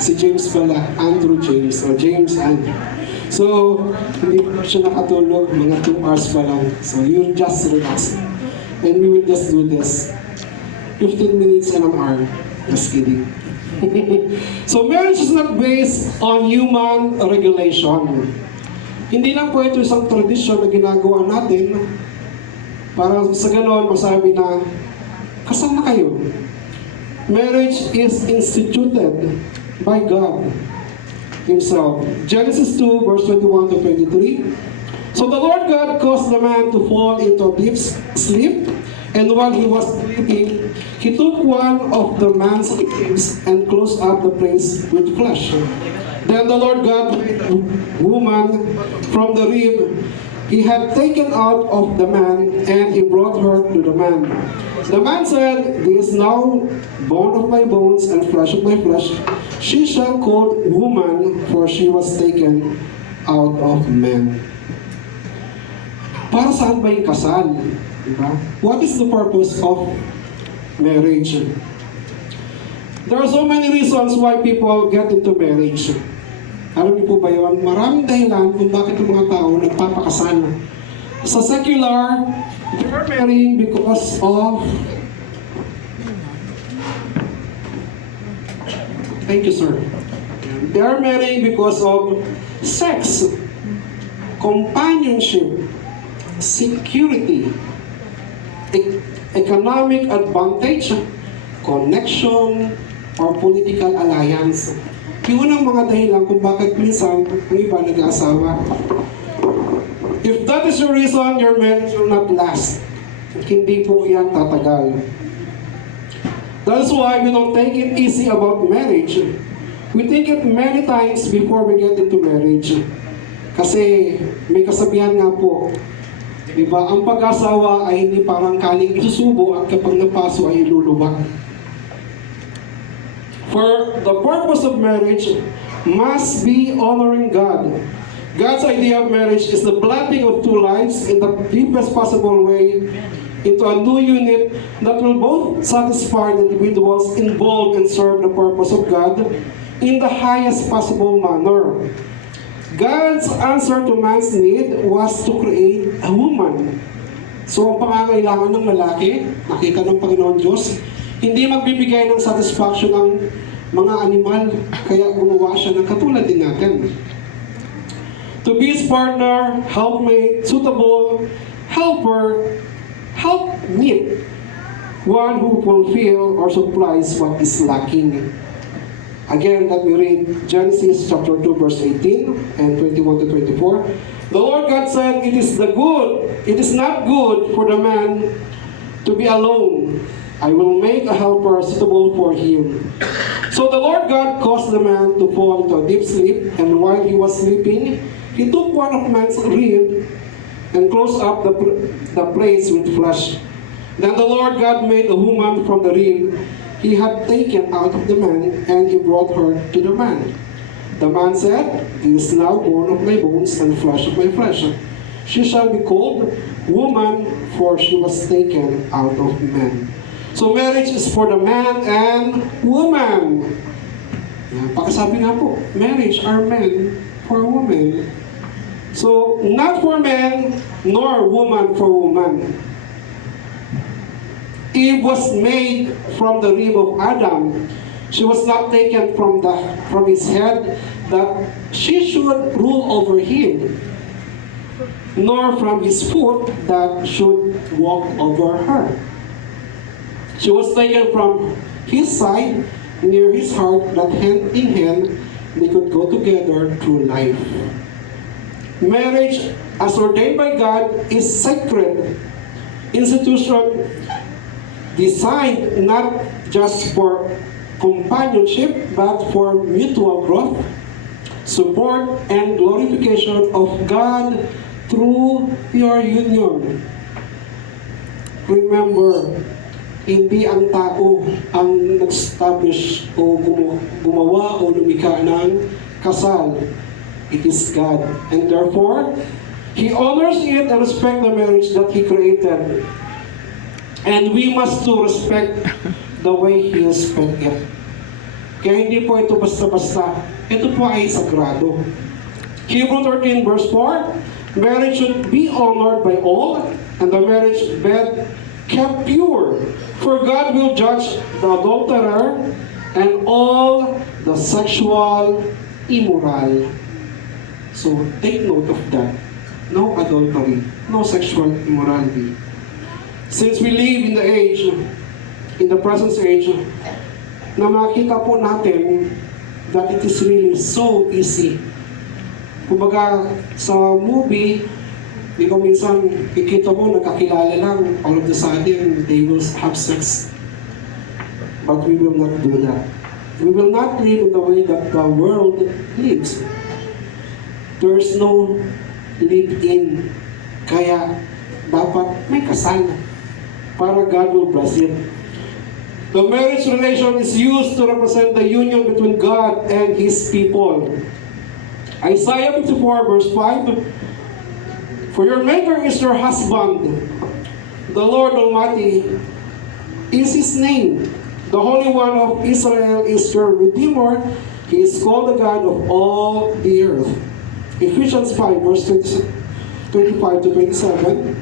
Si James pala, Andrew James, o James Andrew. So, hindi pa siya nakatulog, mga 2 hours pa lang. So, you just relax. And we will just do this. 15 minutes and an hour. Just kidding. So, marriage is not based on human regulation. Hindi lang po ito isang tradisyon na ginagawa natin para sa ganon masabi na kasal na kayo. Marriage is instituted by God Himself. Genesis 2 verse 21 to 23. So the Lord God caused the man to fall into a deep sleep, and while he was sleeping, He took one of the man's ribs and closed up the place with flesh. Then the Lord God made a woman from the rib He had taken out of the man, and He brought her to the man. The man said, "This is now bone of my bones and flesh of my flesh. She shall call woman, for she was taken out of man." Para saan ba yung kasal? Diba? What is the purpose of marriage? There are so many reasons why people get into marriage. Alam niyo po ba yun? Maraming dahilan kung bakit yung mga tao nagpapakasal. Sa secular, they are marrying because of... Thank you, sir. They are marrying because of sex, companionship, security, economic advantage, connection, or political alliance. Yun ang mga dahilan kung bakit minsan ang iba nag-aasawa. If that is your reason, your marriage will not last. Hindi po yan tatagal. That's why we don't take it easy about marriage. We think it many times before we get into marriage. Kasi may kasabihan nga po, diba, ang pag-asawa ay hindi parang kaling isusubo at kapag napaso ay ilulubak. For the purpose of marriage must be honoring God. God's idea of marriage is the blending of two lives in the deepest possible way into a new unit that will both satisfy the individuals involved and serve the purpose of God in the highest possible manner. God's answer to man's need was to create a woman. So ang pangangailangan ng lalaki, nakita ng Panginoon Diyos, hindi magbibigay ng satisfaction ng mga animal, kaya gumawa siya ng katulad din natin. To be his partner, helpmate, suitable, helper, helpmeet, one who fulfill or supplies what is lacking. Again, let me read Genesis chapter 2 verse 18 and 21 to 24. The Lord God said, it is not good for the man to be alone. I will make a helper suitable for him. So the Lord God caused the man to fall into a deep sleep, and while he was sleeping, He took one of man's rib and closed up the place with flesh. Then the Lord God made a woman from the rib He had taken out of the man, and He brought her to the man. The man said, "This is now bone of my bones and flesh of my flesh. She shall be called woman, for she was taken out of man." So marriage is for the man and woman. Pagkasabi nga po, marriage are men for women. So, not for men, nor woman for woman. Eve was made from the rib of Adam. She was not taken from his head that she should rule over him, nor from his foot that should walk over her. She was taken from his side, near his heart, that hand in hand they could go together through life. Marriage, as ordained by God, is sacred institution designed not just for companionship, but for mutual growth, support, and glorification of God through your union. Remember, hindi ang tao ang nag-establish o gumawa o lumikha ng kasal. It is God. And therefore, He honors it and respects the marriage that He created. And we must too respect the way He respects it. Kaya hindi po ito basta-basta. Ito po ay sagrado. Hebrew 13 verse 4, marriage should be honored by all, and the marriage bed kept pure. For God will judge the adulterer and all the sexual immoral. So take note of that. No adultery, no sexual immorality. Since we live in the age, in the present age, na makita po natin that it is really so easy. Kumbaga, sa movie, di ko minsan ikita mo, nagkakilala lang, all of the sudden, they will have sex. But we will not do that. We will not live in the way that the world lives. There is no live-in. Kaya, dapat may kasal para God will bless it. The marriage relation is used to represent the union between God and His people. Isaiah 54 verse 5, for your maker is your husband, the Lord Almighty is His name. The Holy One of Israel is your Redeemer. He is called the God of all the earth. Ephesians 5 verse 25 to 27.